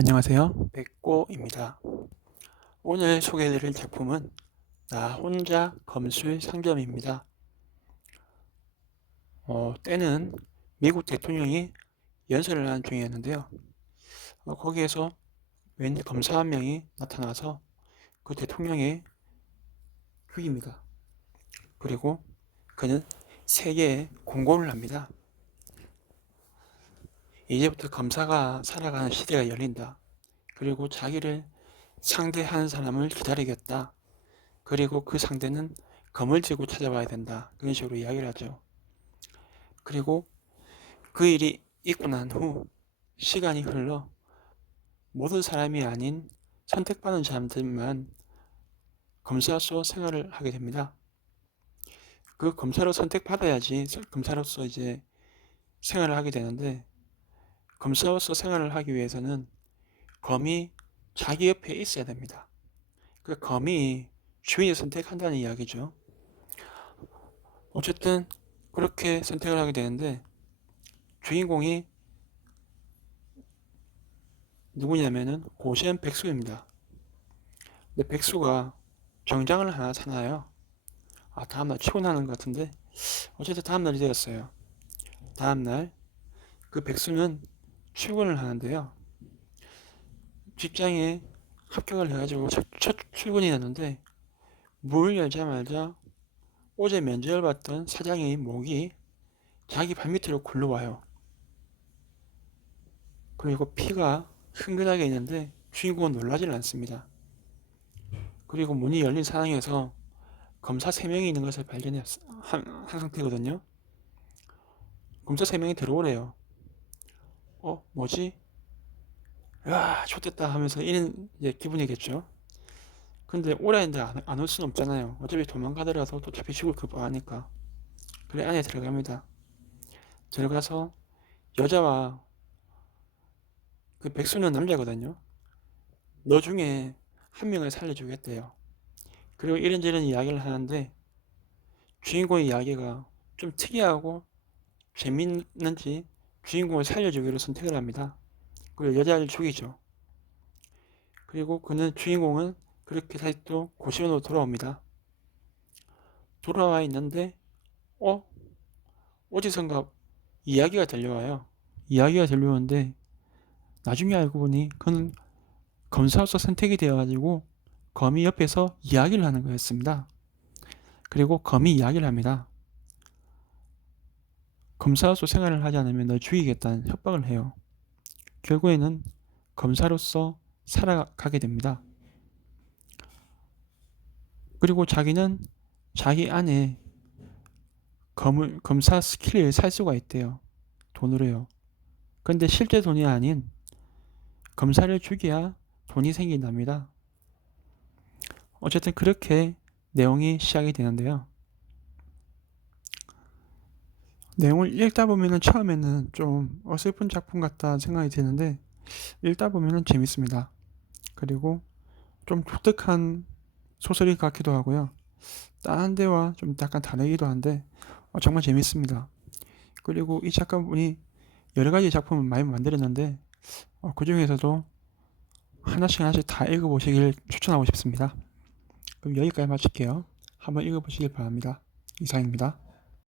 안녕하세요. 백고입니다. 오늘 소개해드릴 작품은 나 혼자 검술 상점입니다. 어, 때는 미국 대통령이 연설을 하는 중이었는데요. 어, 거기에서 웬 검사 한 명이 나타나서 그 대통령의 죽입니다. 그리고 그는 세계에 공고를 합니다. 이제부터 검사가 살아가는 시대가 열린다. 그리고 자기를 상대하는 사람을 기다리겠다. 그리고 그 상대는 검을 들고 찾아와야 된다. 그런 식으로 이야기를 하죠. 그리고 그 일이 있고 난 후 시간이 흘러 모든 사람이 아닌 선택받은 사람들만 검사로서 생활을 하게 됩니다. 그 검사로 선택받아야지 검사로서 이제 생활을 하게 되는데 검사로서 생활을 하기 위해서는 검이 자기 옆에 있어야 됩니다. 그 검이 주인을 선택한다는 이야기죠. 어쨌든 그렇게 선택을 하게 되는데 주인공이 누구냐면은 고시원 백수입니다. 근데 백수가 정장을 하나 사나요? 아 다음날 출근하는 것 같은데 어쨌든 다음날이 되었어요. 다음날 그 백수는 출근을 하는데요. 직장에 합격을 해가지고 첫, 첫 출근이 됐는데 문을 열자마자 어제 면접을 봤던 사장의 목이 자기 발밑으로 굴러와요. 그리고 피가 흥건하게 있는데 주인공은 놀라지는 않습니다. 그리고 문이 열린 상황에서 검사 3명이 있는 것을 발견한 한 상태거든요. 검사 3명이 들어오래요. 어 뭐지? 야 좋겠다 하면서 이런 이제 기분이겠죠. 근데 오래 있는데 안 올 수는 없잖아요. 어차피 도망가더라도 또 잡히 죽을 그뻔하니까 그래 안에 들어갑니다. 들어가서 여자와 그 백수는 남자거든요. 너 중에 한 명을 살려주겠대요. 그리고 이런저런 이야기를 하는데 주인공의 이야기가 좀 특이하고 재밌는지 주인공을 살려주기로 선택을 합니다. 그리고 여자를 죽이죠. 그리고 그는 주인공은 그렇게 다시 또 고시원으로 돌아옵니다. 돌아와 있는데 어? 어디선가 이야기가 들려와요. 이야기가 들려오는데 나중에 알고 보니 그는 검사로서 선택이 되어가지고 검이 옆에서 이야기를 하는 거였습니다. 그리고 검이 이야기를 합니다. 검사로서 생활을 하지 않으면 널 죽이겠다는 협박을 해요. 결국에는 검사로서 살아가게 됩니다. 그리고 자기는 자기 안에 검을, 검사 스킬을 살 수가 있대요. 돈으로요. 근데 실제 돈이 아닌 검사를 죽여야 돈이 생긴답니다. 어쨌든 그렇게 내용이 시작이 되는데요. 내용을 읽다 보면은 처음에는 좀 어설픈 작품 같다 생각이 드는데 읽다 보면은 재밌습니다. 그리고 좀 독특한 소설이 같기도 하고요. 다른 데와 좀 약간 다르기도 한데 어, 정말 재밌습니다. 그리고 이 작가분이 여러 가지 작품을 많이 만들었는데 어, 그 중에서도 하나씩 하나씩 다 읽어보시길 추천하고 싶습니다. 그럼 여기까지 마칠게요. 한번 읽어보시길 바랍니다. 이상입니다.